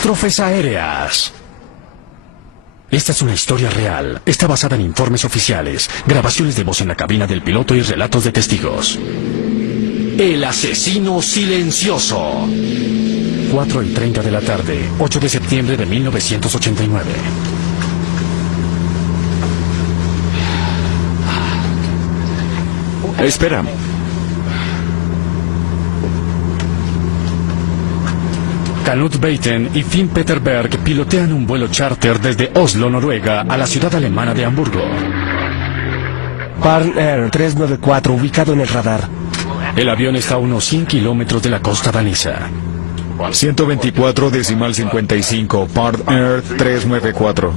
Catástrofes aéreas. Esta es una historia real. Está basada en informes oficiales, grabaciones de voz en la cabina del piloto y relatos de testigos. El asesino silencioso. 4:30 de la tarde, 8 de septiembre de 1989. Espera. Knut Beiten y Finn Peterberg pilotean un vuelo charter desde Oslo, Noruega, a la ciudad alemana de Hamburgo. Parn Air 394, ubicado en el radar. El avión está a unos 100 kilómetros de la costa danesa. 124,55, Parn Air 394.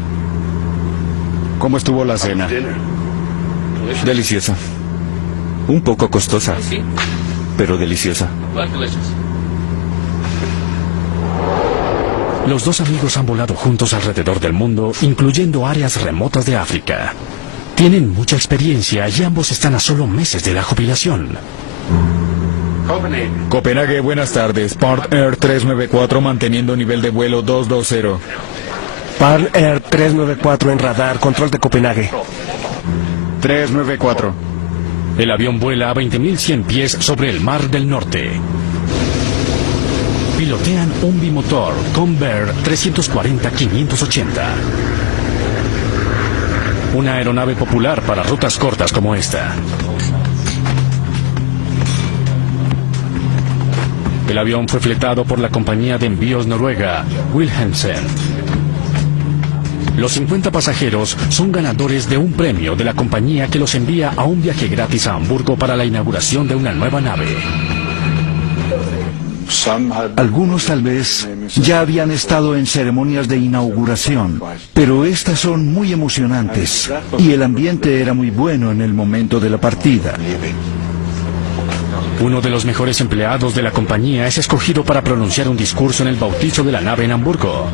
¿Cómo estuvo la cena? Deliciosa. Un poco costosa, pero deliciosa. Los dos amigos han volado juntos alrededor del mundo, incluyendo áreas remotas de África. Tienen mucha experiencia y ambos están a solo meses de la jubilación. Copenhague, buenas tardes. Parn Air 394 manteniendo nivel de vuelo 220. Parn Air 394 en radar, control de Copenhague. 394. El avión vuela a 20.100 pies sobre el Mar del Norte. Pilotean un bimotor Convair 340-580. Una aeronave popular para rutas cortas como esta. El avión fue fletado por la compañía de envíos noruega, Wilhelmsen. Los 50 pasajeros son ganadores de un premio de la compañía que los envía a un viaje gratis a Hamburgo para la inauguración de una nueva nave. Algunos tal vez ya habían estado en ceremonias de inauguración, pero estas son muy emocionantes y el ambiente era muy bueno en el momento de la partida. Uno de los mejores empleados de la compañía es escogido para pronunciar un discurso en el bautizo de la nave en Hamburgo.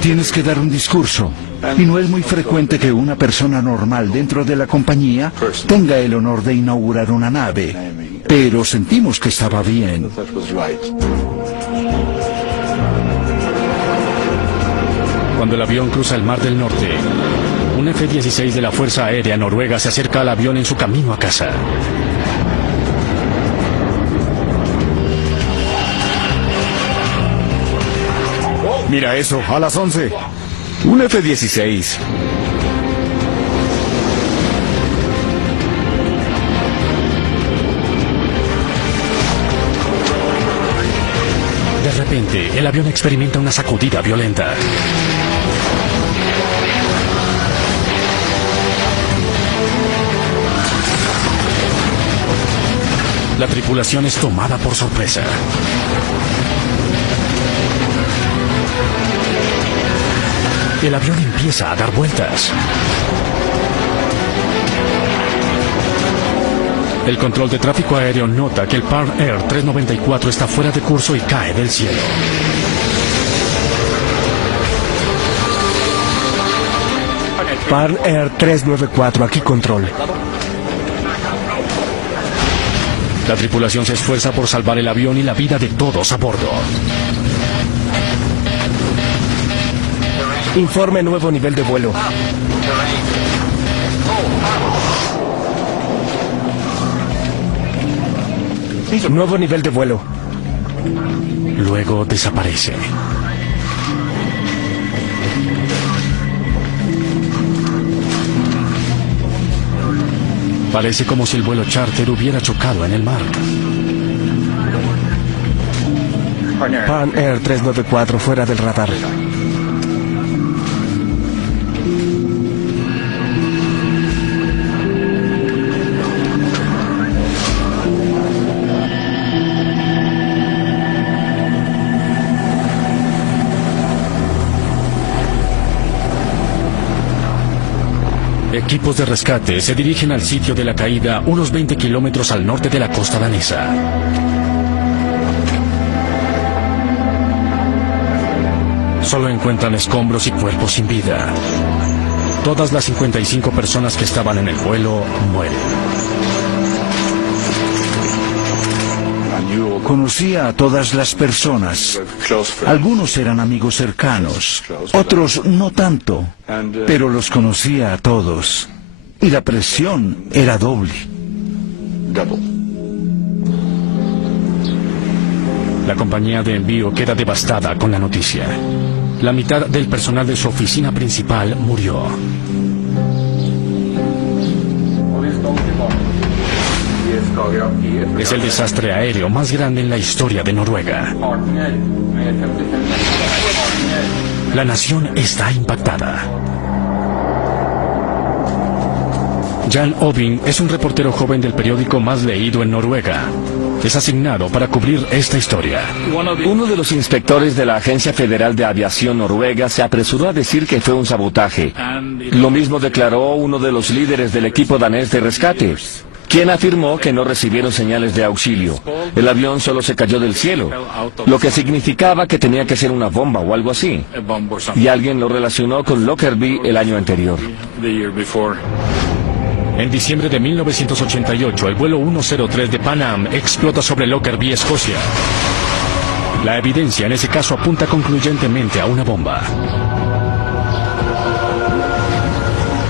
Tienes que dar un discurso, y no es muy frecuente que una persona normal dentro de la compañía tenga el honor de inaugurar una nave, pero sentimos que estaba bien. Cuando el avión cruza el Mar del Norte, un F-16 de la Fuerza Aérea Noruega se acerca al avión en su camino a casa. Mira eso, a las 11. Un F-16. De repente, el avión experimenta una sacudida violenta. La tripulación es tomada por sorpresa. El avión empieza a dar vueltas. El control de tráfico aéreo nota que el Parn Air 394 está fuera de curso y cae del cielo. Parn Air 394, aquí control. La tripulación se esfuerza por salvar el avión y la vida de todos a bordo. Informe nuevo nivel de vuelo. Nuevo nivel de vuelo. Luego desaparece. Parece como si el vuelo charter hubiera chocado en el mar. Parn Air 394, fuera del radar. Equipos de rescate se dirigen al sitio de la caída unos 20 kilómetros al norte de la costa danesa. Solo encuentran escombros y cuerpos sin vida. Todas las 55 personas que estaban en el vuelo mueren. Conocía a todas las personas. Algunos eran amigos cercanos, otros no tanto, pero los conocía a todos. Y la presión era doble. La compañía de envío queda devastada con la noticia. La mitad del personal de su oficina principal murió. Es el desastre aéreo más grande en la historia de Noruega. La nación está impactada. Jan Oving es un reportero joven del periódico más leído en Noruega. Es asignado para cubrir esta historia. Uno de los inspectores de la Agencia Federal de Aviación Noruega se apresuró a decir que fue un sabotaje. Lo mismo declaró uno de los líderes del equipo danés de rescate, quien afirmó que no recibieron señales de auxilio. El avión solo se cayó del cielo, lo que significaba que tenía que ser una bomba o algo así. Y alguien lo relacionó con Lockerbie el año anterior. En diciembre de 1988, el vuelo 103 de Pan Am explota sobre Lockerbie, Escocia. La evidencia en ese caso apunta concluyentemente a una bomba.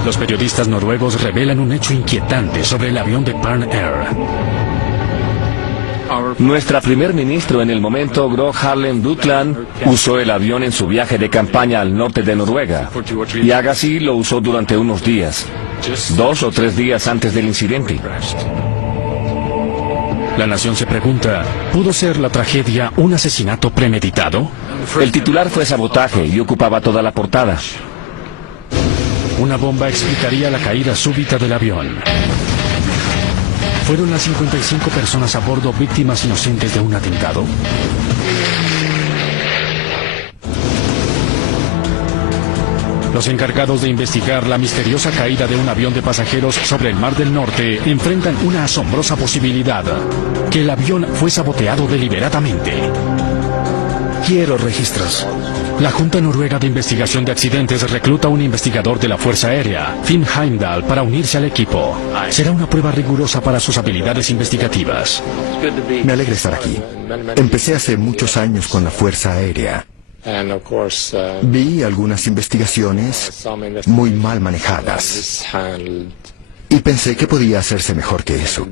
Los periodistas noruegos revelan un hecho inquietante sobre el avión de Pan Air. Nuestra primer ministro en el momento, Gro Harlem Brundtland, usó el avión en su viaje de campaña al norte de Noruega. Y Agassi lo usó durante unos días, 2 o 3 días antes del incidente. La nación se pregunta, ¿pudo ser la tragedia un asesinato premeditado? El titular fue sabotaje y ocupaba toda la portada. Una bomba explicaría la caída súbita del avión. ¿Fueron las 55 personas a bordo víctimas inocentes de un atentado? Los encargados de investigar la misteriosa caída de un avión de pasajeros sobre el Mar del Norte enfrentan una asombrosa posibilidad: que el avión fue saboteado deliberadamente. Quiero registros. La Junta Noruega de Investigación de Accidentes recluta a un investigador de la Fuerza Aérea, Finn Heimdall, para unirse al equipo. Será una prueba rigurosa para sus habilidades investigativas. Me alegra estar aquí. Empecé hace muchos años con la Fuerza Aérea. Vi algunas investigaciones muy mal manejadas y pensé que podía hacerse mejor que eso.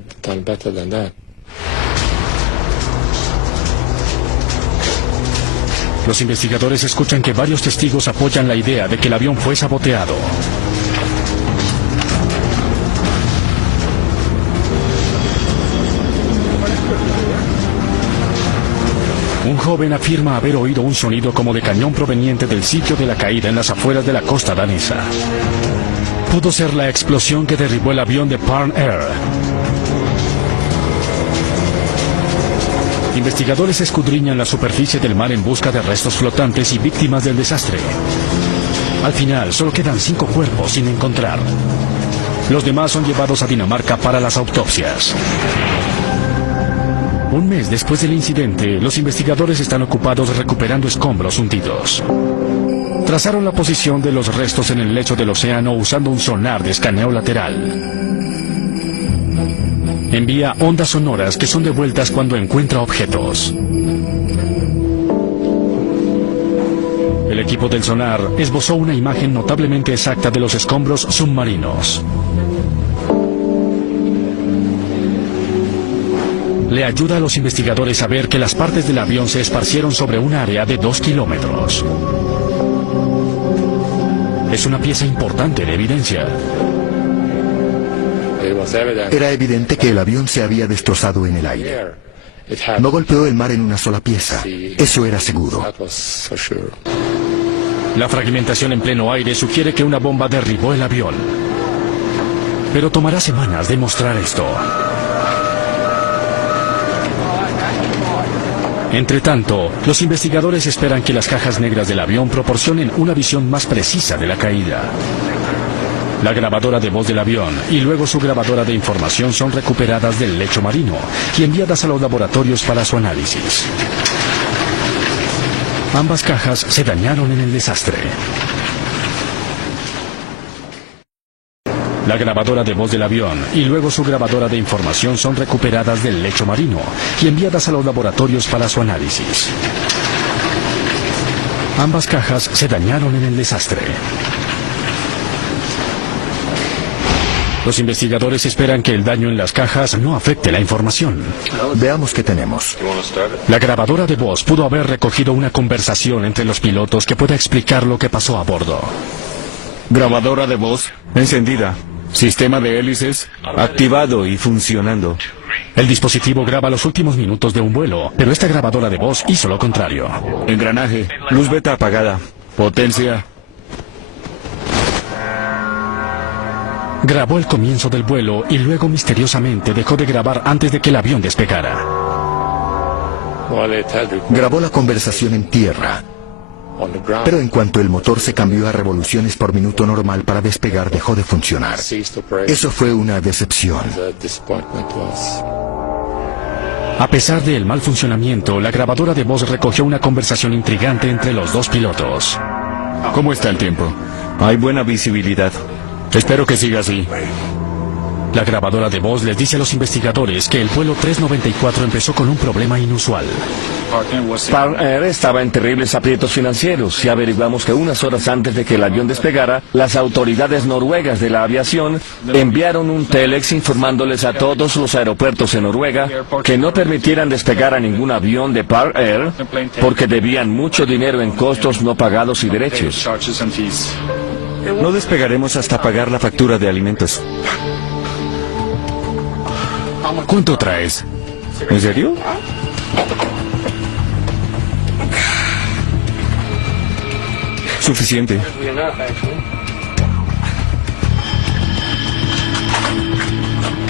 Los investigadores escuchan que varios testigos apoyan la idea de que el avión fue saboteado. Un joven afirma haber oído un sonido como de cañón proveniente del sitio de la caída en las afueras de la costa danesa. Pudo ser la explosión que derribó el avión de Pan Air. Investigadores escudriñan la superficie del mar en busca de restos flotantes y víctimas del desastre. Al final, solo quedan 5 cuerpos sin encontrar. Los demás son llevados a Dinamarca para las autopsias. Un mes después del incidente, los investigadores están ocupados recuperando escombros hundidos. Trazaron la posición de los restos en el lecho del océano usando un sonar de escaneo lateral. Envía ondas sonoras que son devueltas cuando encuentra objetos. El equipo del sonar esbozó una imagen notablemente exacta de los escombros submarinos. Le ayuda a los investigadores a ver que las partes del avión se esparcieron sobre un área de 2 kilómetros. Es una pieza importante de evidencia. Era evidente que el avión se había destrozado en el aire. No golpeó el mar en una sola pieza. Eso era seguro. La fragmentación en pleno aire sugiere que una bomba derribó el avión. Pero tomará semanas demostrar esto. Entre tanto, los investigadores esperan que las cajas negras del avión proporcionen una visión más precisa de la caída. La grabadora de voz del avión y luego su grabadora de información son recuperadas del lecho marino y enviadas a los laboratorios para su análisis. Ambas cajas se dañaron en el desastre. La grabadora de voz del avión y luego su grabadora de información son recuperadas del lecho marino y enviadas a los laboratorios para su análisis. Ambas cajas se dañaron en el desastre. Los investigadores esperan que el daño en las cajas no afecte la información. Veamos qué tenemos. La grabadora de voz pudo haber recogido una conversación entre los pilotos que pueda explicar lo que pasó a bordo. Grabadora de voz encendida. Sistema de hélices activado y funcionando. El dispositivo graba los últimos minutos de un vuelo, pero esta grabadora de voz hizo lo contrario. Engranaje. Luz beta apagada. Potencia. Grabó el comienzo del vuelo y luego misteriosamente dejó de grabar antes de que el avión despegara. Grabó la conversación en tierra. Pero en cuanto el motor se cambió a revoluciones por minuto normal para despegar, dejó de funcionar. Eso fue una decepción. A pesar del mal funcionamiento, la grabadora de voz recogió una conversación intrigante entre los dos pilotos. ¿Cómo está el tiempo? Hay buena visibilidad. Espero que siga así. La grabadora de voz les dice a los investigadores que el vuelo 394 empezó con un problema inusual. Park Air estaba en terribles aprietos financieros y averiguamos que unas horas antes de que el avión despegara, las autoridades noruegas de la aviación enviaron un telex informándoles a todos los aeropuertos en Noruega que no permitieran despegar a ningún avión de Park Air porque debían mucho dinero en costos no pagados y derechos. No despegaremos hasta pagar la factura de alimentos. ¿Cuánto traes? ¿En serio? Suficiente.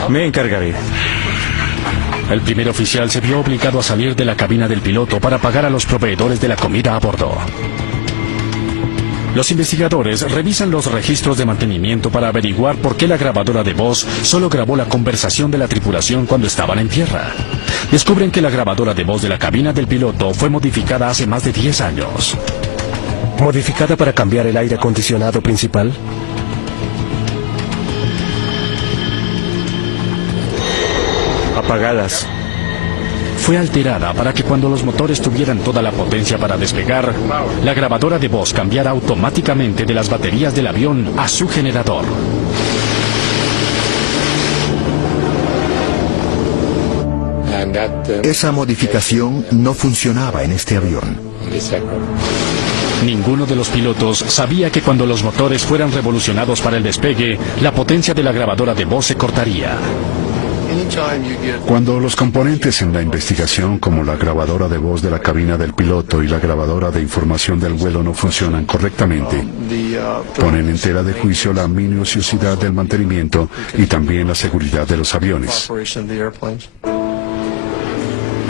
Me encargaré. El primer oficial se vio obligado a salir de la cabina del piloto para pagar a los proveedores de la comida a bordo. Los investigadores revisan los registros de mantenimiento para averiguar por qué la grabadora de voz solo grabó la conversación de la tripulación cuando estaban en tierra. Descubren que la grabadora de voz de la cabina del piloto fue modificada hace más de 10 años. ¿Modificada para cambiar el aire acondicionado principal? Apagadas. Fue alterada para que cuando los motores tuvieran toda la potencia para despegar, la grabadora de voz cambiara automáticamente de las baterías del avión a su generador. Esa modificación no funcionaba en este avión. Ninguno de los pilotos sabía que cuando los motores fueran revolucionados para el despegue, la potencia de la grabadora de voz se cortaría. Cuando los componentes en la investigación, como la grabadora de voz de la cabina del piloto y la grabadora de información del vuelo, no funcionan correctamente, ponen en tela de juicio la minuciosidad del mantenimiento y también la seguridad de los aviones.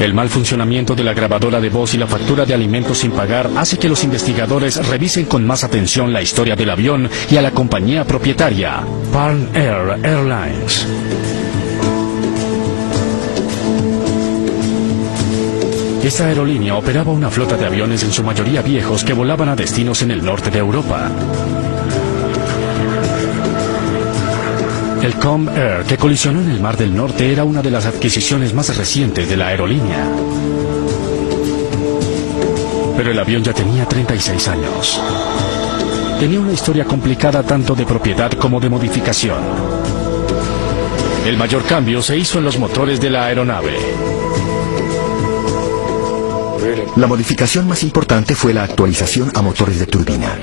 El mal funcionamiento de la grabadora de voz y la factura de alimentos sin pagar hace que los investigadores revisen con más atención la historia del avión y a la compañía propietaria, Park Air Airlines. Esta aerolínea operaba una flota de aviones en su mayoría viejos que volaban a destinos en el norte de Europa. El Com Air, que colisionó en el Mar del Norte, era una de las adquisiciones más recientes de la aerolínea. Pero el avión ya tenía 36 años. Tenía una historia complicada tanto de propiedad como de modificación. El mayor cambio se hizo en los motores de la aeronave. La modificación más importante fue la actualización a motores de turbina.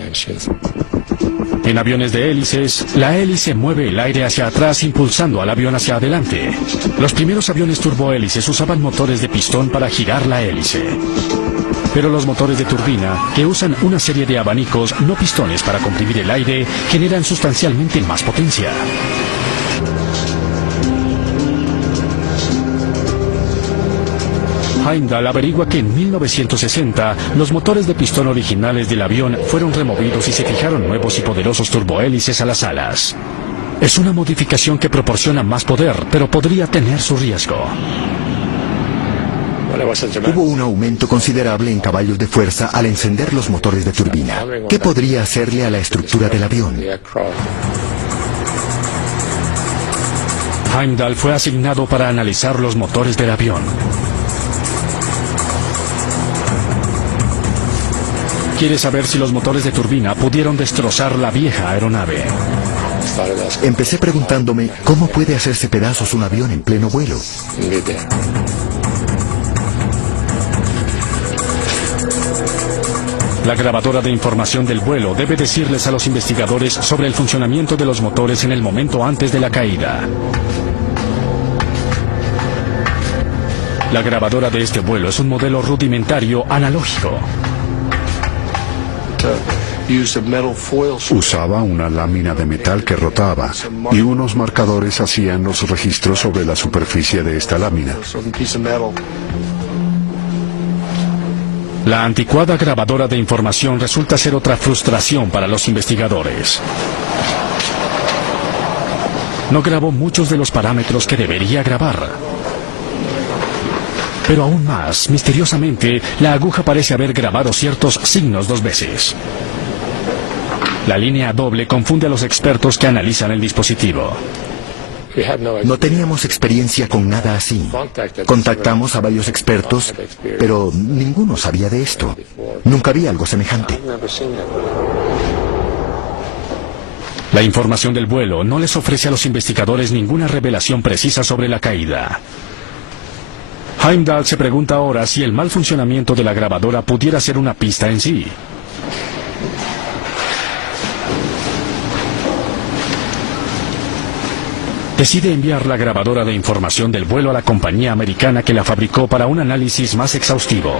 En aviones de hélices, la hélice mueve el aire hacia atrás impulsando al avión hacia adelante. Los primeros aviones turbohélices usaban motores de pistón para girar la hélice. Pero los motores de turbina, que usan una serie de abanicos, no pistones para comprimir el aire, generan sustancialmente más potencia. Heimdall averigua que en 1960 los motores de pistón originales del avión fueron removidos y se fijaron nuevos y poderosos turbohélices a las alas. Es una modificación que proporciona más poder, pero podría tener su riesgo. Hubo un aumento considerable en caballos de fuerza al encender los motores de turbina. ¿Qué podría hacerle a la estructura del avión? Heimdall fue asignado para analizar los motores del avión. Quiere saber si los motores de turbina pudieron destrozar la vieja aeronave. Empecé preguntándome cómo puede hacerse pedazos un avión en pleno vuelo. La grabadora de información del vuelo debe decirles a los investigadores sobre el funcionamiento de los motores en el momento antes de la caída. La grabadora de este vuelo es un modelo rudimentario analógico. Usaba una lámina de metal que rotaba y unos marcadores hacían los registros sobre la superficie de esta lámina. La anticuada grabadora de información resulta ser otra frustración para los investigadores. No grabó muchos de los parámetros que debería grabar. Pero aún más, misteriosamente, la aguja parece haber grabado ciertos signos 2 veces. La línea doble confunde a los expertos que analizan el dispositivo. No teníamos experiencia con nada así. Contactamos a varios expertos, pero ninguno sabía de esto. Nunca vi algo semejante. La información del vuelo no les ofrece a los investigadores ninguna revelación precisa sobre la caída. Heimdall se pregunta ahora si el mal funcionamiento de la grabadora pudiera ser una pista en sí. Decide enviar la grabadora de información del vuelo a la compañía americana que la fabricó para un análisis más exhaustivo.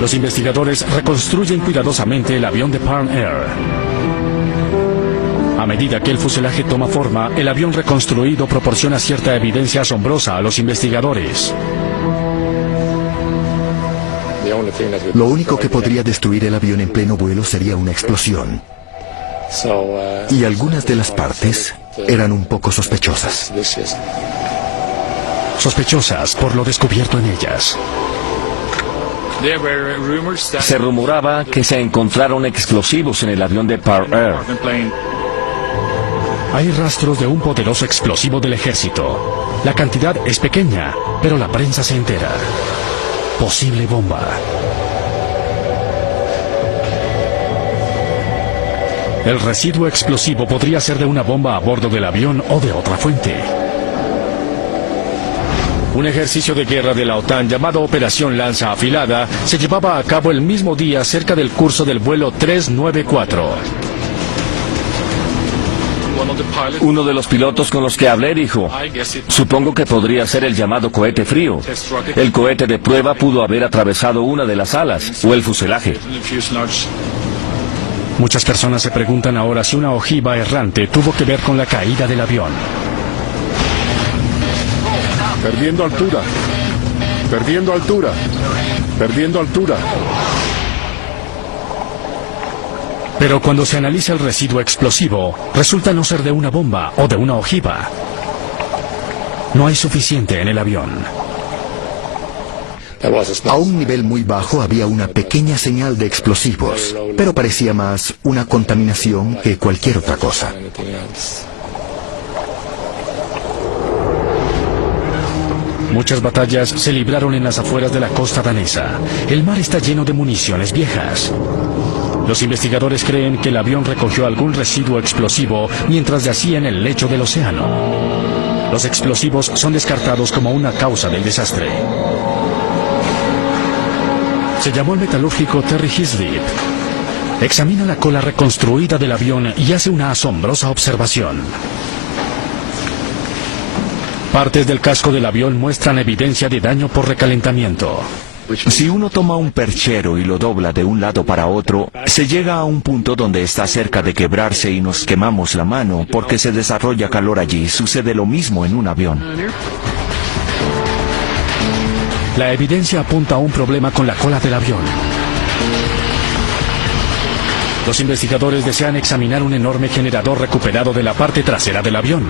Los investigadores reconstruyen cuidadosamente el avión de Pan Air. A medida que el fuselaje toma forma, el avión reconstruido proporciona cierta evidencia asombrosa a los investigadores. Lo único que podría destruir el avión en pleno vuelo sería una explosión. Y algunas de las partes eran un poco sospechosas. Sospechosas por lo descubierto en ellas. Se rumoraba que se encontraron explosivos en el avión de Pan Air. Hay rastros de un poderoso explosivo del ejército. La cantidad es pequeña, pero la prensa se entera. Posible bomba. El residuo explosivo podría ser de una bomba a bordo del avión o de otra fuente. Un ejercicio de guerra de la OTAN llamado Operación Lanza Afilada se llevaba a cabo el mismo día cerca del curso del vuelo 394. Uno de los pilotos con los que hablé dijo: supongo que podría ser el llamado cohete frío. El cohete de prueba pudo haber atravesado una de las alas o el fuselaje. Muchas personas se preguntan ahora si una ojiva errante tuvo que ver con la caída del avión. Perdiendo altura. Perdiendo altura. Perdiendo altura. Pero cuando se analiza el residuo explosivo, resulta no ser de una bomba o de una ojiva. No hay suficiente en el avión. A un nivel muy bajo había una pequeña señal de explosivos, pero parecía más una contaminación que cualquier otra cosa. Muchas batallas se libraron en las afueras de la costa danesa. El mar está lleno de municiones viejas. Los investigadores creen que el avión recogió algún residuo explosivo mientras yacía en el lecho del océano. Los explosivos son descartados como una causa del desastre. Se llamó al metalúrgico Terry Hislop. Examina la cola reconstruida del avión y hace una asombrosa observación. Partes del casco del avión muestran evidencia de daño por recalentamiento. Si uno toma un perchero y lo dobla de un lado para otro, se llega a un punto donde está cerca de quebrarse y nos quemamos la mano porque se desarrolla calor allí. Sucede lo mismo en un avión. La evidencia apunta a un problema con la cola del avión. Los investigadores desean examinar un enorme generador recuperado de la parte trasera del avión.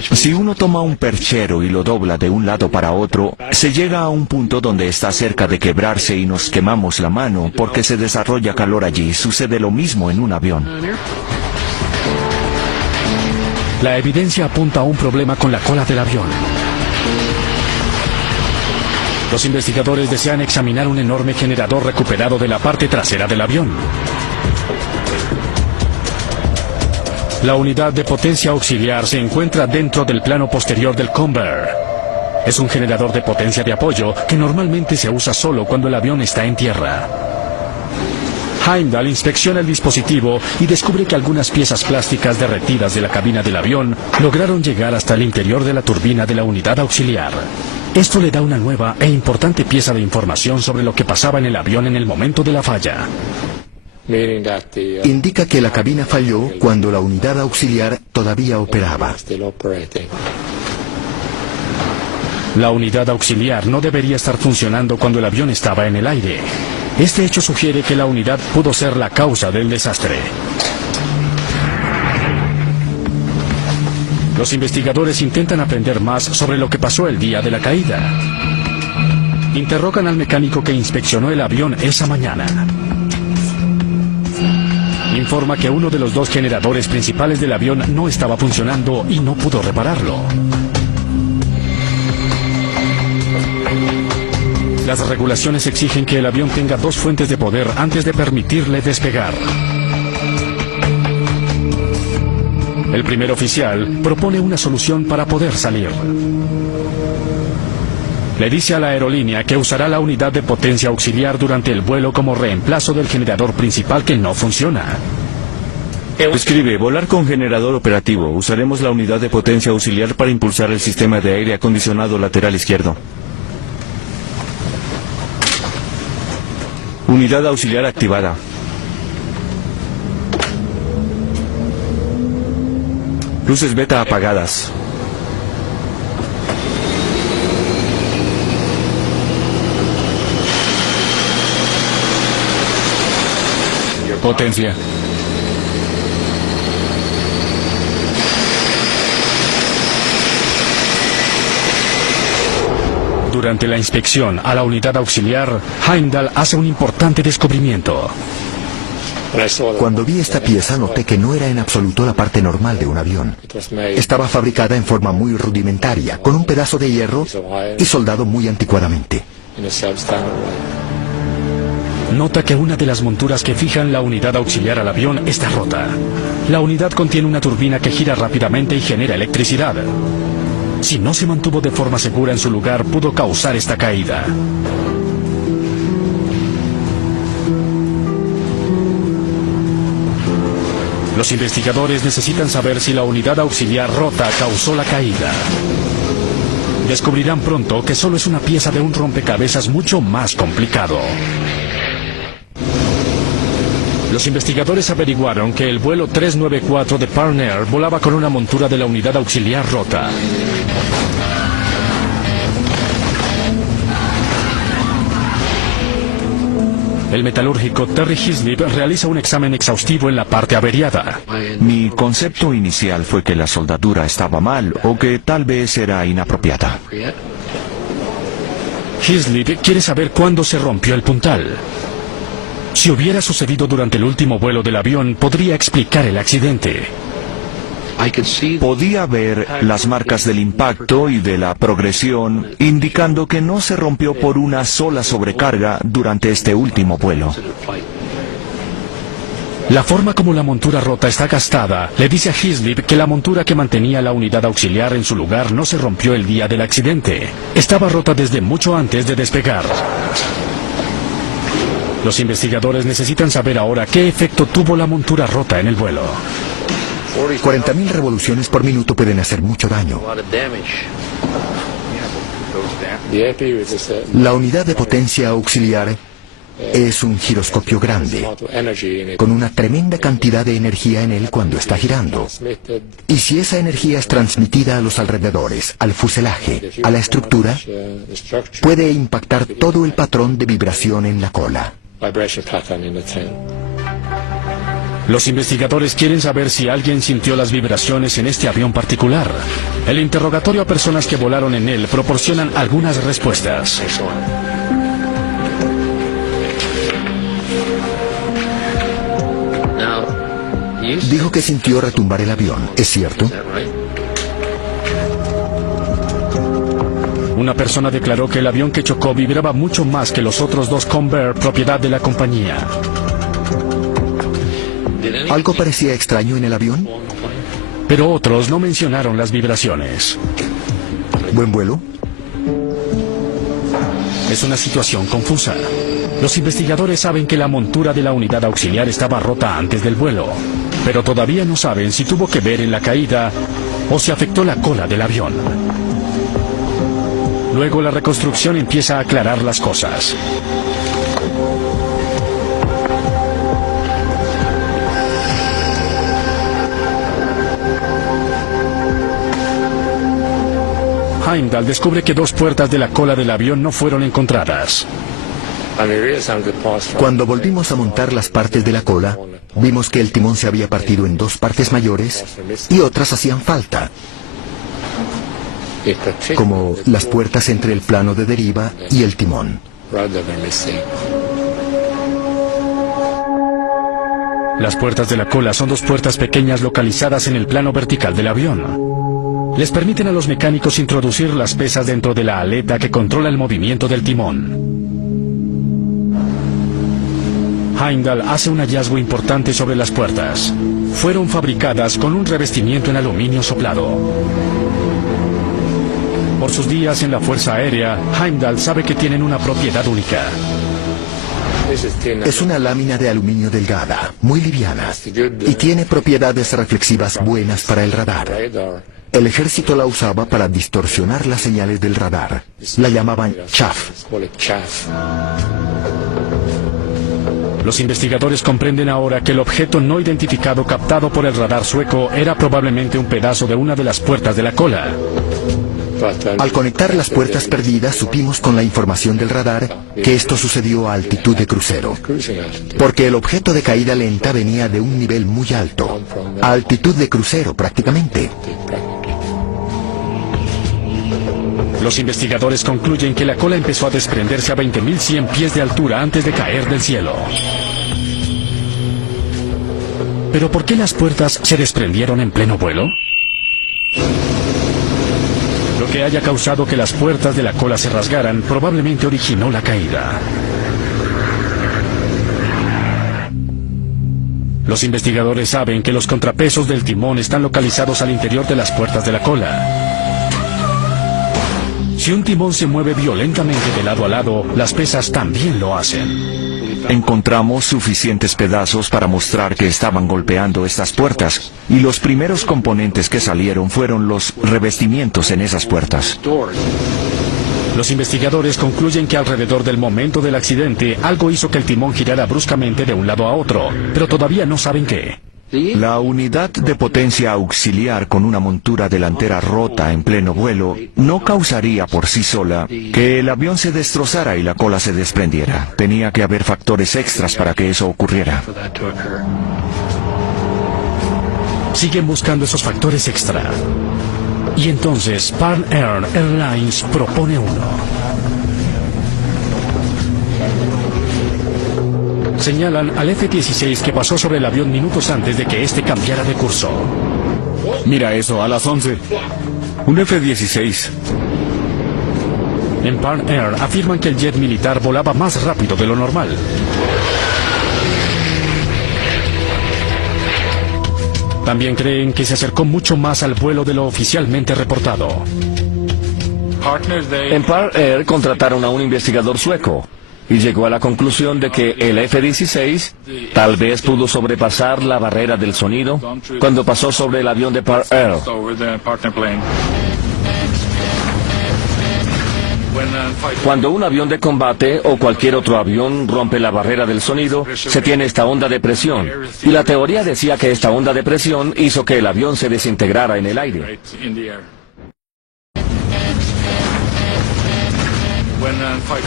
Si uno toma un perchero y lo dobla de un lado para otro, se llega a un punto donde está cerca de quebrarse y nos quemamos la mano porque se desarrolla calor allí. Sucede lo mismo en un avión. La evidencia apunta a un problema con la cola del avión. Los investigadores desean examinar un enorme generador recuperado de la parte trasera del avión. La unidad de potencia auxiliar se encuentra dentro del plano posterior del Convair. Es un generador de potencia de apoyo que normalmente se usa solo cuando el avión está en tierra. Heimdall inspecciona el dispositivo y descubre que algunas piezas plásticas derretidas de la cabina del avión lograron llegar hasta el interior de la turbina de la unidad auxiliar. Esto le da una nueva e importante pieza de información sobre lo que pasaba en el avión en el momento de la falla. Indica que la cabina falló cuando la unidad auxiliar todavía operaba. La unidad auxiliar no debería estar funcionando cuando el avión estaba en el aire. Este hecho sugiere que la unidad pudo ser la causa del desastre. Los investigadores intentan aprender más sobre lo que pasó el día de la caída. Interrogan al mecánico que inspeccionó el avión esa mañana. Informa que uno de los dos generadores principales del avión no estaba funcionando y no pudo repararlo. Las regulaciones exigen que el avión tenga dos fuentes de poder antes de permitirle despegar. El primer oficial propone una solución para poder salir. Le dice a la aerolínea que usará la unidad de potencia auxiliar durante el vuelo como reemplazo del generador principal que no funciona. Escribe, volar con generador operativo. Usaremos la unidad de potencia auxiliar para impulsar el sistema de aire acondicionado lateral izquierdo. Unidad auxiliar activada. Luces beta apagadas. Potencia. Durante la inspección a la unidad auxiliar, Heimdall hace un importante descubrimiento. Cuando vi esta pieza noté que no era en absoluto la parte normal de un avión. Estaba fabricada en forma muy rudimentaria, con un pedazo de hierro y soldado muy anticuadamente. Nota que una de las monturas que fijan la unidad auxiliar al avión está rota. La unidad contiene una turbina que gira rápidamente y genera electricidad. Si no se mantuvo de forma segura en su lugar, pudo causar esta caída. Los investigadores necesitan saber si la unidad auxiliar rota causó la caída. Descubrirán pronto que solo es una pieza de un rompecabezas mucho más complicado. Los investigadores averiguaron que el vuelo 394 de Parnair volaba con una montura de la unidad auxiliar rota. El metalúrgico Terry Hislop realiza un examen exhaustivo en la parte averiada. Mi concepto inicial fue que la soldadura estaba mal o que tal vez era inapropiada. Hislop quiere saber cuándo se rompió el puntal. Si hubiera sucedido durante el último vuelo del avión, podría explicar el accidente. Podía ver las marcas del impacto y de la progresión, indicando que no se rompió por una sola sobrecarga durante este último vuelo. La forma como la montura rota está gastada le dice a Hislop que la montura que mantenía la unidad auxiliar en su lugar no se rompió el día del accidente. Estaba rota desde mucho antes de despegar. Los investigadores necesitan saber ahora qué efecto tuvo la montura rota en el vuelo. 40.000 revoluciones por minuto pueden hacer mucho daño. La unidad de potencia auxiliar es un giroscopio grande, con una tremenda cantidad de energía en él cuando está girando. Y si esa energía es transmitida a los alrededores, al fuselaje, a la estructura, puede impactar todo el patrón de vibración en la cola. Los investigadores quieren saber si alguien sintió las vibraciones en este avión particular. El interrogatorio a personas que volaron en él proporcionan algunas respuestas. Dijo que sintió retumbar el avión, ¿es cierto? Una persona declaró que el avión que chocó vibraba mucho más que los otros dos Convair, propiedad de la compañía. ¿Algo parecía extraño en el avión? Pero otros no mencionaron las vibraciones. ¿Buen vuelo? Es una situación confusa. Los investigadores saben que la montura de la unidad auxiliar estaba rota antes del vuelo, pero todavía no saben si tuvo que ver en la caída o si afectó la cola del avión. Luego la reconstrucción empieza a aclarar las cosas. Heimdall descubre que dos puertas de la cola del avión no fueron encontradas. Cuando volvimos a montar las partes de la cola, vimos que el timón se había partido en dos partes mayores y otras hacían falta, como las puertas entre el plano de deriva y el timón. Las puertas de la cola son dos puertas pequeñas localizadas en el plano vertical del avión. Les permiten a los mecánicos introducir las pesas dentro de la aleta que controla el movimiento del timón. Heimdall hace un hallazgo importante sobre las puertas. Fueron fabricadas con un revestimiento en aluminio soplado. Por sus días en la Fuerza Aérea, Heimdall sabe que tienen una propiedad única. Es una lámina de aluminio delgada, muy liviana, y tiene propiedades reflexivas buenas para el radar. El ejército la usaba para distorsionar las señales del radar. La llamaban chaff. Los investigadores comprenden ahora que el objeto no identificado captado por el radar sueco era probablemente un pedazo de una de las puertas de la cola. Al conectar las puertas perdidas, supimos con la información del radar que esto sucedió a altitud de crucero, porque el objeto de caída lenta venía de un nivel muy alto, a altitud de crucero prácticamente. Los investigadores concluyen que la cola empezó a desprenderse a 20.100 pies de altura antes de caer del cielo. ¿Pero por qué las puertas se desprendieron en pleno vuelo? Lo que haya causado que las puertas de la cola se rasgaran probablemente originó la caída. Los investigadores saben que los contrapesos del timón están localizados al interior de las puertas de la cola. Si un timón se mueve violentamente de lado a lado, las pesas también lo hacen. Encontramos suficientes pedazos para mostrar que estaban golpeando estas puertas, y los primeros componentes que salieron fueron los revestimientos en esas puertas. Los investigadores concluyen que alrededor del momento del accidente, algo hizo que el timón girara bruscamente de un lado a otro, pero todavía no saben qué. La unidad de potencia auxiliar con una montura delantera rota en pleno vuelo no causaría por sí sola que el avión se destrozara y la cola se desprendiera. Tenía que haber factores extras para que eso ocurriera. Siguen buscando esos factores extra. Y entonces Pan Air Airlines propone uno. Señalan al F-16 que pasó sobre el avión minutos antes de que éste cambiara de curso. Mira eso, a las 11. Un F-16. En Pan Air afirman que el jet militar volaba más rápido de lo normal. También creen que se acercó mucho más al vuelo de lo oficialmente reportado. En Pan Air contrataron a un investigador sueco y llegó a la conclusión de que el F-16 tal vez pudo sobrepasar la barrera del sonido cuando pasó sobre el avión de Pan Air. Cuando un avión de combate o cualquier otro avión rompe la barrera del sonido, se tiene esta onda de presión. Y la teoría decía que esta onda de presión hizo que el avión se desintegrara en el aire.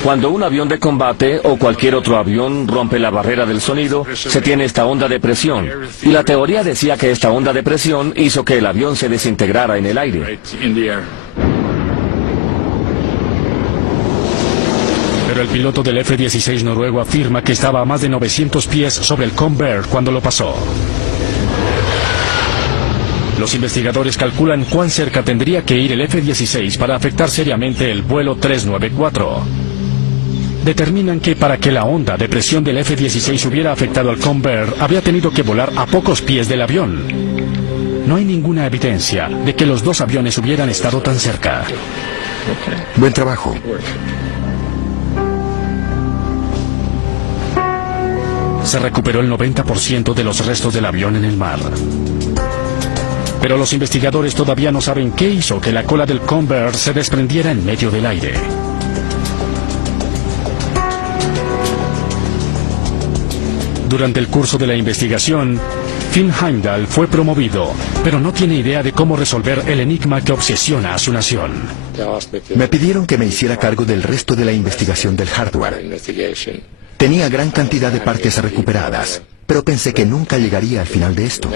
Cuando un avión de combate o cualquier otro avión rompe la barrera del sonido, se tiene esta onda de presión. Y la teoría decía que esta onda de presión hizo que el avión se desintegrara en el aire. Pero el piloto del F-16 noruego afirma que estaba a más de 900 pies sobre el Convair cuando lo pasó. Los investigadores calculan cuán cerca tendría que ir el F-16 para afectar seriamente el vuelo 394. Determinan que para que la onda de presión del F-16 hubiera afectado al Convair, había tenido que volar a pocos pies del avión. No hay ninguna evidencia de que los dos aviones hubieran estado tan cerca. Buen trabajo. Se recuperó el 90% de los restos del avión en el mar. Pero los investigadores todavía no saben qué hizo que la cola del Convair se desprendiera en medio del aire. Durante el curso de la investigación, Finn Heimdall fue promovido, pero no tiene idea de cómo resolver el enigma que obsesiona a su nación. Me pidieron que me hiciera cargo del resto de la investigación del hardware. Tenía gran cantidad de partes recuperadas, pero pensé que nunca llegaría al final de esto.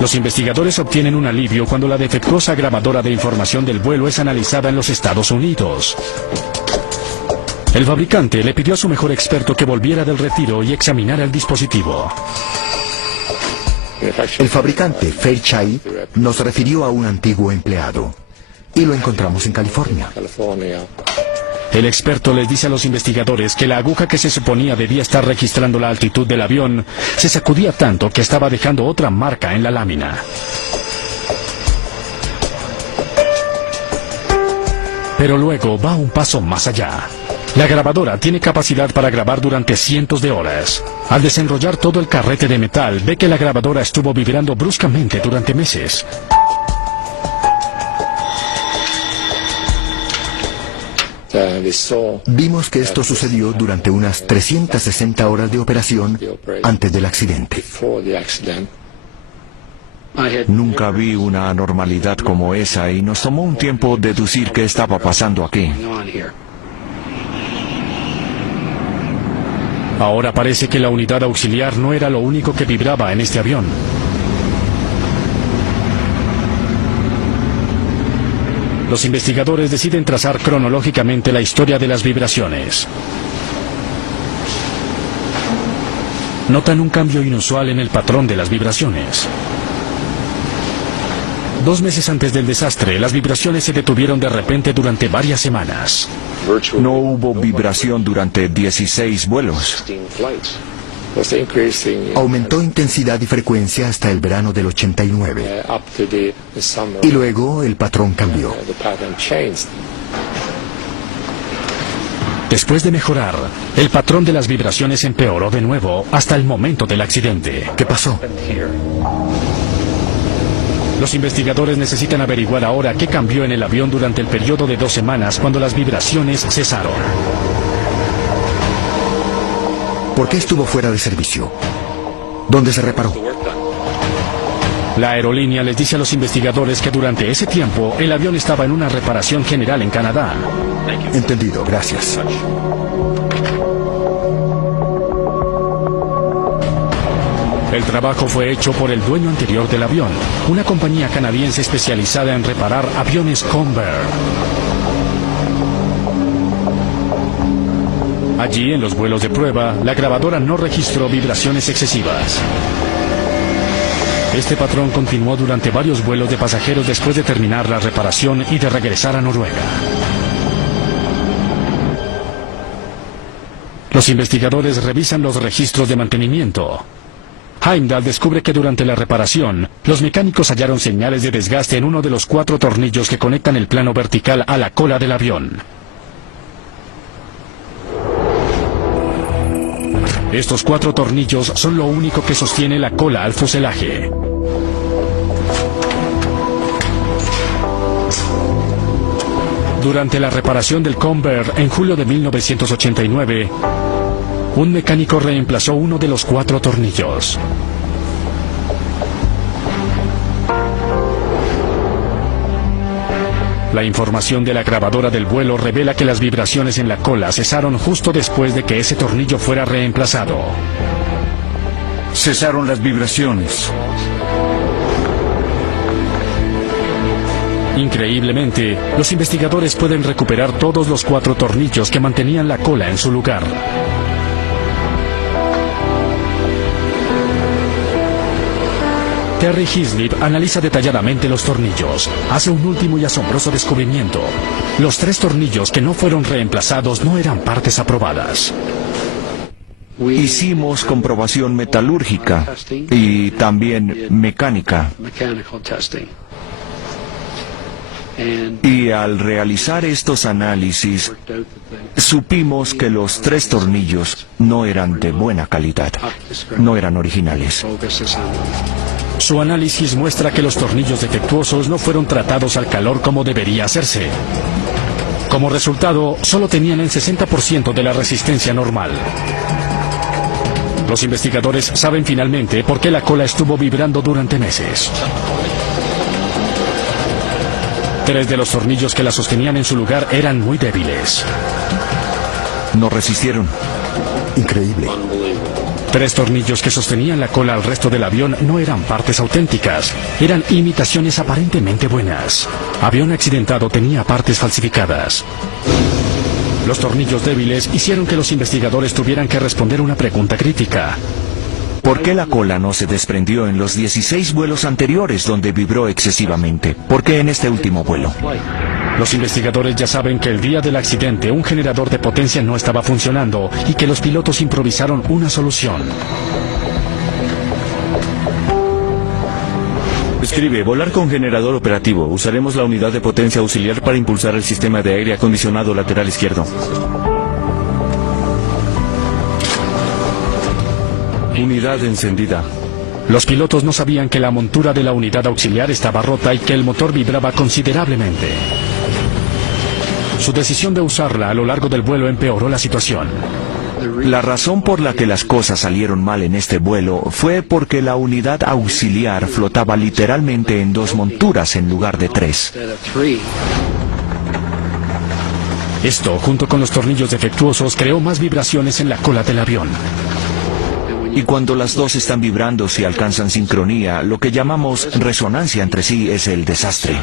Los investigadores obtienen un alivio cuando la defectuosa grabadora de información del vuelo es analizada en los Estados Unidos. El fabricante le pidió a su mejor experto que volviera del retiro y examinara el dispositivo. El fabricante, Fairchild, nos refirió a un antiguo empleado. Y lo encontramos en California. El experto les dice a los investigadores que la aguja que se suponía debía estar registrando la altitud del avión se sacudía tanto que estaba dejando otra marca en la lámina. Pero luego va un paso más allá. La grabadora tiene capacidad para grabar durante cientos de horas. Al desenrollar todo el carrete de metal, ve que la grabadora estuvo vibrando bruscamente durante meses. Vimos que esto sucedió durante unas 360 horas de operación antes del accidente. Nunca vi una anormalidad como esa y nos tomó un tiempo deducir qué estaba pasando aquí. Ahora parece que la unidad auxiliar no era lo único que vibraba en este avión. Los investigadores deciden trazar cronológicamente la historia de las vibraciones. Notan un cambio inusual en el patrón de las vibraciones. 2 meses antes del desastre, las vibraciones se detuvieron de repente durante varias semanas. No hubo vibración durante 16 vuelos. Aumentó intensidad y frecuencia hasta el verano del 89. Y luego el patrón cambió. Después de mejorar, el patrón de las vibraciones empeoró de nuevo hasta el momento del accidente. ¿Qué pasó? Los investigadores necesitan averiguar ahora qué cambió en el avión durante el periodo de 2 semanas cuando las vibraciones cesaron. ¿Por qué estuvo fuera de servicio? ¿Dónde se reparó? La aerolínea les dice a los investigadores que durante ese tiempo el avión estaba en una reparación general en Canadá. Entendido, gracias. El trabajo fue hecho por el dueño anterior del avión, una compañía canadiense especializada en reparar aviones Convair. Allí, en los vuelos de prueba, la grabadora no registró vibraciones excesivas. Este patrón continuó durante varios vuelos de pasajeros después de terminar la reparación y de regresar a Noruega. Los investigadores revisan los registros de mantenimiento. Heimdall descubre que durante la reparación, los mecánicos hallaron señales de desgaste en uno de los 4 tornillos que conectan el plano vertical a la cola del avión. Estos 4 tornillos son lo único que sostiene la cola al fuselaje. Durante la reparación del Convair en julio de 1989, un mecánico reemplazó uno de los 4 tornillos. La información de la grabadora del vuelo revela que las vibraciones en la cola cesaron justo después de que ese tornillo fuera reemplazado. Cesaron las vibraciones. Increíblemente, los investigadores pueden recuperar todos los 4 tornillos que mantenían la cola en su lugar. Terry Hislop analiza detalladamente los tornillos. Hace un último y asombroso descubrimiento. Los 3 tornillos que no fueron reemplazados no eran partes aprobadas. Hicimos comprobación metalúrgica y también mecánica. Y al realizar estos análisis, supimos que los 3 tornillos no eran de buena calidad, no eran originales. Su análisis muestra que los tornillos defectuosos no fueron tratados al calor como debería hacerse. Como resultado, solo tenían el 60% de la resistencia normal. Los investigadores saben finalmente por qué la cola estuvo vibrando durante meses. 3 de los tornillos que la sostenían en su lugar eran muy débiles. No resistieron. Increíble. 3 tornillos que sostenían la cola al resto del avión no eran partes auténticas, eran imitaciones aparentemente buenas. Avión accidentado tenía partes falsificadas. Los tornillos débiles hicieron que los investigadores tuvieran que responder una pregunta crítica. ¿Por qué la cola no se desprendió en los 16 vuelos anteriores donde vibró excesivamente? ¿Por qué en este último vuelo? Los investigadores ya saben que el día del accidente un generador de potencia no estaba funcionando y que los pilotos improvisaron una solución. Escribe, volar con generador operativo. Usaremos la unidad de potencia auxiliar para impulsar el sistema de aire acondicionado lateral izquierdo. Unidad encendida. Los pilotos no sabían que la montura de la unidad auxiliar estaba rota y que el motor vibraba considerablemente. Su decisión de usarla a lo largo del vuelo empeoró la situación. La razón por la que las cosas salieron mal en este vuelo fue porque la unidad auxiliar flotaba literalmente en 2 monturas en lugar de 3. Esto, junto con los tornillos defectuosos, creó más vibraciones en la cola del avión. Y cuando las 2 están vibrando y alcanzan sincronía, lo que llamamos resonancia entre sí es el desastre.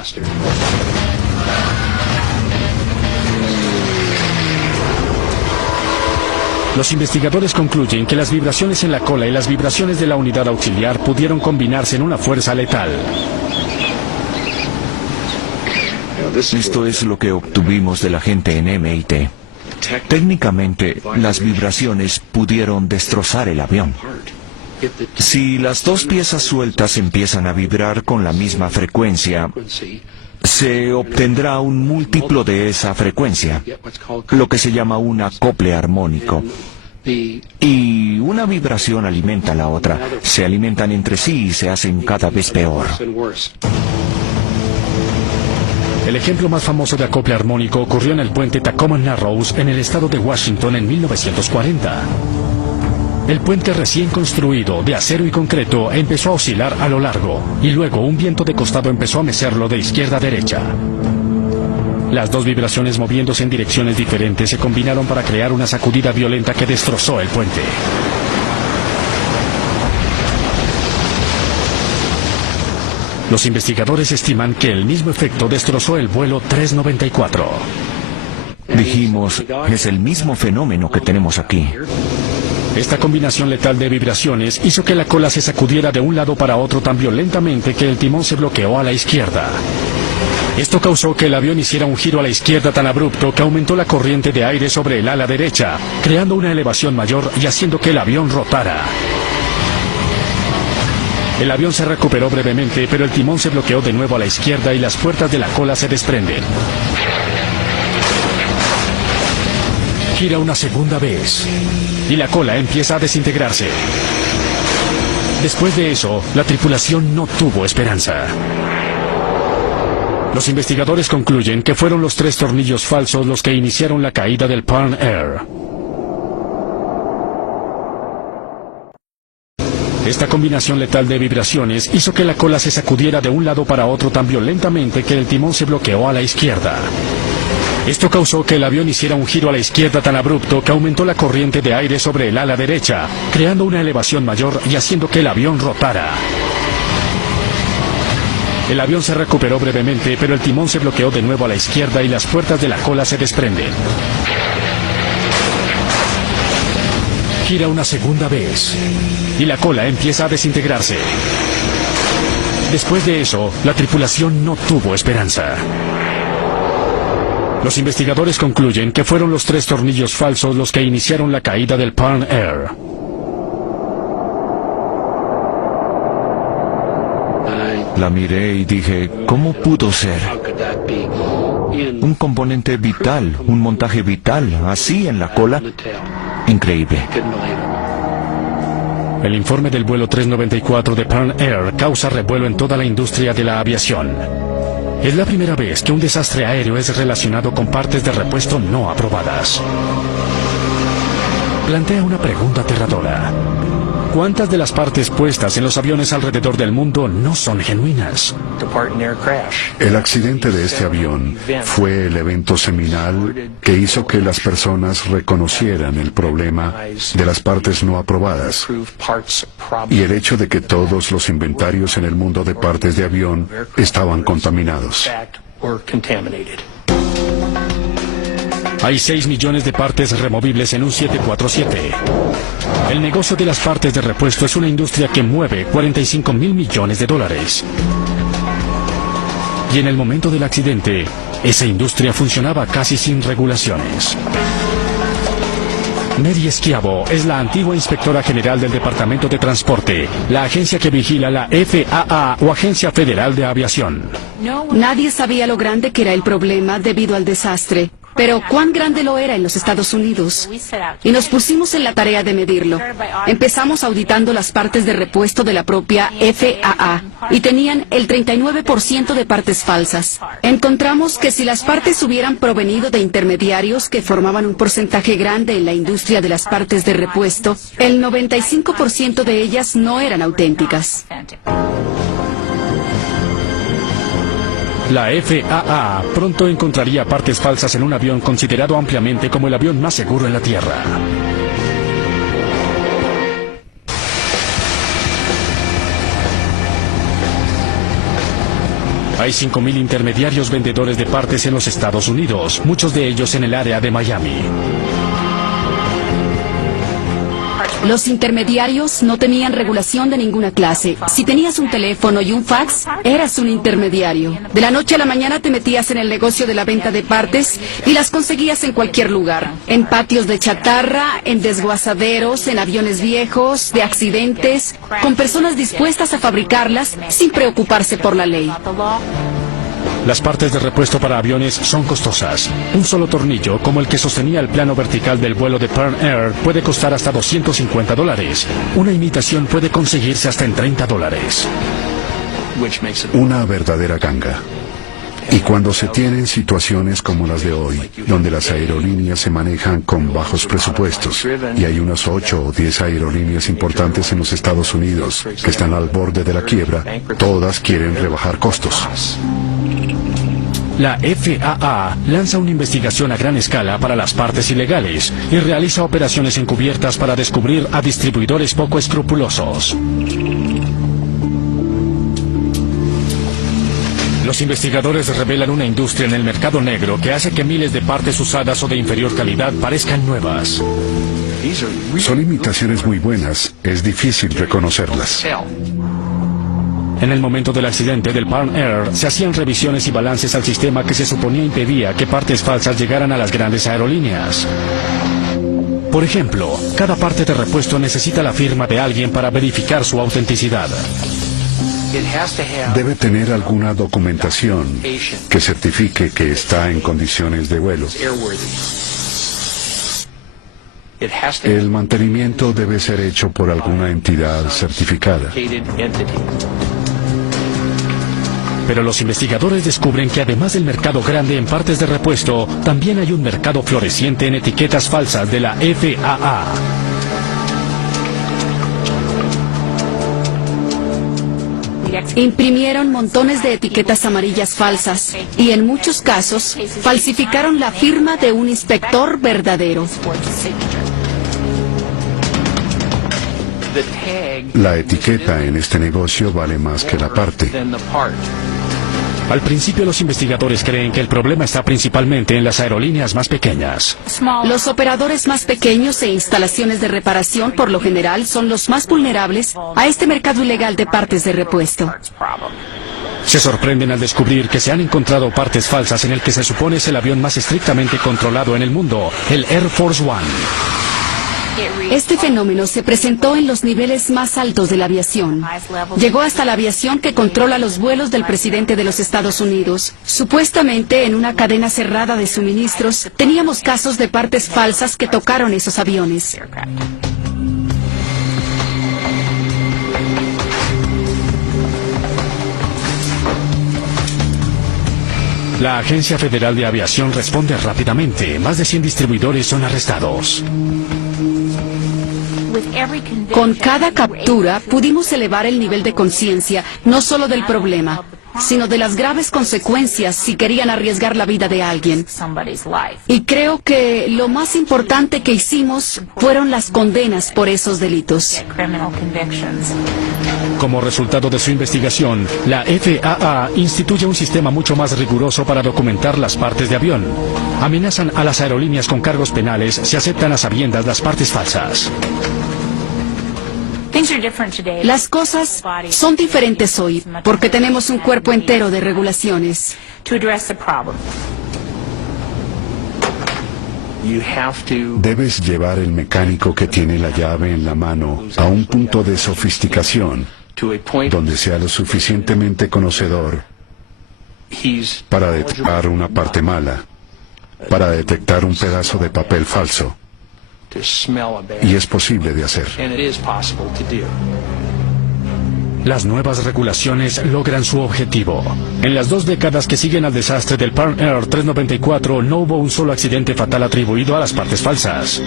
Los investigadores concluyen que las vibraciones en la cola y las vibraciones de la unidad auxiliar pudieron combinarse en una fuerza letal. Esto es lo que obtuvimos de la gente en MIT. Técnicamente, las vibraciones pudieron destrozar el avión. Si las 2 piezas sueltas empiezan a vibrar con la misma frecuencia, se obtendrá un múltiplo de esa frecuencia, lo que se llama un acople armónico. Y una vibración alimenta a la otra, se alimentan entre sí y se hacen cada vez peor. El ejemplo más famoso de acople armónico ocurrió en el puente Tacoma Narrows en el estado de Washington en 1940. El puente recién construido, de acero y concreto, empezó a oscilar a lo largo, y luego un viento de costado empezó a mecerlo de izquierda a derecha. Las 2 vibraciones moviéndose en direcciones diferentes se combinaron para crear una sacudida violenta que destrozó el puente. Los investigadores estiman que el mismo efecto destrozó el vuelo 394. Dijimos, es el mismo fenómeno que tenemos aquí. Esta combinación letal de vibraciones hizo que la cola se sacudiera de un lado para otro tan violentamente que el timón se bloqueó a la izquierda. Esto causó que el avión hiciera un giro a la izquierda tan abrupto que aumentó la corriente de aire sobre el ala derecha, creando una elevación mayor y haciendo que el avión rotara. El avión se recuperó brevemente, pero el timón se bloqueó de nuevo a la izquierda y las puertas de la cola se desprenden. Gira una segunda vez y la cola empieza a desintegrarse. Después de eso, la tripulación no tuvo esperanza. Los investigadores concluyen que fueron los 3 tornillos falsos los que iniciaron la caída del Pan Air. esta combinación letal de vibraciones hizo que la cola se sacudiera de un lado para otro tan violentamente que el timón se bloqueó a la izquierda. Esto causó que el avión hiciera un giro a la izquierda tan abrupto que aumentó la corriente de aire sobre el ala derecha, creando una elevación mayor y haciendo que el avión rotara. El avión se recuperó brevemente, pero el timón se bloqueó de nuevo a la izquierda y las puertas de la cola se desprenden. Gira una segunda vez y la cola empieza a desintegrarse. Después de eso, la tripulación no tuvo esperanza. Los investigadores concluyen que fueron los 3 tornillos falsos los que iniciaron la caída del Pan Air. La miré y dije, ¿cómo pudo ser? Un componente vital, un montaje vital, así en la cola. Increíble. El informe del vuelo 394 de Pan Air causa revuelo en toda la industria de la aviación. Es la primera vez que un desastre aéreo es relacionado con partes de repuesto no aprobadas. Plantea una pregunta aterradora. ¿Cuántas de las partes puestas en los aviones alrededor del mundo no son genuinas? El accidente de este avión fue el evento seminal que hizo que las personas reconocieran el problema de las partes no aprobadas y el hecho de que todos los inventarios en el mundo de partes de avión estaban contaminados. Hay 6 millones de partes removibles en un 747. El negocio de las partes de repuesto es una industria que mueve 45.000 millones de dólares. Y en el momento del accidente, esa industria funcionaba casi sin regulaciones. Mary Schiavo es la antigua inspectora general del Departamento de Transporte, la agencia que vigila la FAA o Agencia Federal de Aviación. Nadie sabía lo grande que era el problema debido al desastre. Pero cuán grande lo era en los Estados Unidos. Y nos pusimos en la tarea de medirlo. Empezamos auditando las partes de repuesto de la propia FAA y tenían el 39% de partes falsas. Encontramos que si las partes hubieran provenido de intermediarios que formaban un porcentaje grande en la industria de las partes de repuesto, el 95% de ellas no eran auténticas. La FAA pronto encontraría partes falsas en un avión considerado ampliamente como el avión más seguro en la Tierra. Hay 5.000 intermediarios vendedores de partes en los Estados Unidos, muchos de ellos en el área de Miami. Los intermediarios no tenían regulación de ninguna clase. Si tenías un teléfono y un fax, eras un intermediario. De la noche a la mañana te metías en el negocio de la venta de partes y las conseguías en cualquier lugar. En patios de chatarra, en desguazaderos, en aviones viejos, de accidentes, con personas dispuestas a fabricarlas sin preocuparse por la ley. Las partes de repuesto para aviones son costosas. Un solo tornillo, como el que sostenía el plano vertical del vuelo de Pan Air, puede costar hasta $250. Una imitación puede conseguirse hasta en $30. Una verdadera ganga. Y cuando se tienen situaciones como las de hoy, donde las aerolíneas se manejan con bajos presupuestos, y hay unas 8 o 10 aerolíneas importantes en los Estados Unidos que están al borde de la quiebra, todas quieren rebajar costos. La FAA lanza una investigación a gran escala para las partes ilegales y realiza operaciones encubiertas para descubrir a distribuidores poco escrupulosos. Los investigadores revelan una industria en el mercado negro que hace que miles de partes usadas o de inferior calidad parezcan nuevas. Son imitaciones muy buenas, es difícil reconocerlas. En el momento del accidente del Pan Air, se hacían revisiones y balances al sistema que se suponía impedía que partes falsas llegaran a las grandes aerolíneas. Por ejemplo, cada parte de repuesto necesita la firma de alguien para verificar su autenticidad. Debe tener alguna documentación que certifique que está en condiciones de vuelo. El mantenimiento debe ser hecho por alguna entidad certificada. Pero los investigadores descubren que además del mercado grande en partes de repuesto, también hay un mercado floreciente en etiquetas falsas de la FAA. Imprimieron montones de etiquetas amarillas falsas y en muchos casos falsificaron la firma de un inspector verdadero. La etiqueta en este negocio vale más que la parte. Al principio los investigadores creen que el problema está principalmente en las aerolíneas más pequeñas. Los operadores más pequeños e instalaciones de reparación por lo general son los más vulnerables a este mercado ilegal de partes de repuesto. Se sorprenden al descubrir que se han encontrado partes falsas en el que se supone es el avión más estrictamente controlado en el mundo, el Air Force One. Este fenómeno se presentó en los niveles más altos de la aviación. Llegó hasta la aviación que controla los vuelos del presidente de los Estados Unidos. Supuestamente, en una cadena cerrada de suministros, teníamos casos de partes falsas que tocaron esos aviones. La Agencia Federal de Aviación responde rápidamente. Más de 100 distribuidores son arrestados. Con cada captura pudimos elevar el nivel de conciencia, no solo del problema, sino de las graves consecuencias si querían arriesgar la vida de alguien. Y creo que lo más importante que hicimos fueron las condenas por esos delitos. Como resultado de su investigación, la FAA instituye un sistema mucho más riguroso para documentar las partes de avión. Amenazan a las aerolíneas con cargos penales si aceptan a sabiendas las partes falsas. Las cosas son diferentes hoy porque tenemos un cuerpo entero de regulaciones. Debes llevar el mecánico que tiene la llave en la mano a un punto de sofisticación donde sea lo suficientemente conocedor para detectar una parte mala, para detectar un pedazo de papel falso. Y es posible de hacer. Las nuevas regulaciones logran su objetivo. En las 2 décadas que siguen al desastre del Pan Air 394 no hubo un solo accidente fatal atribuido a las partes falsas.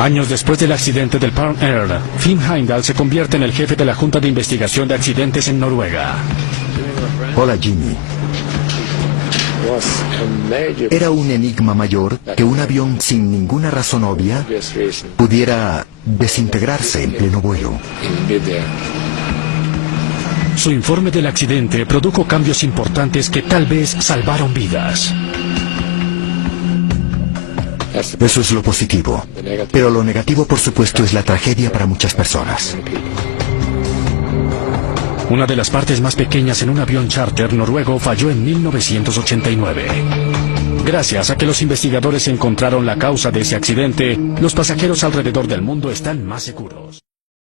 Años después del accidente del Pan Air, Finn Heimdall se convierte en el jefe de la Junta de Investigación de Accidentes en Noruega. Hola, Jimmy. Era un enigma mayor que un avión sin ninguna razón obvia pudiera desintegrarse en pleno vuelo. Su informe del accidente produjo cambios importantes que tal vez salvaron vidas. Eso es lo positivo. Pero lo negativo, por supuesto, es la tragedia para muchas personas. Una de las partes más pequeñas en un avión charter noruego falló en 1989. Gracias a que los investigadores encontraron la causa de ese accidente, los pasajeros alrededor del mundo están más seguros.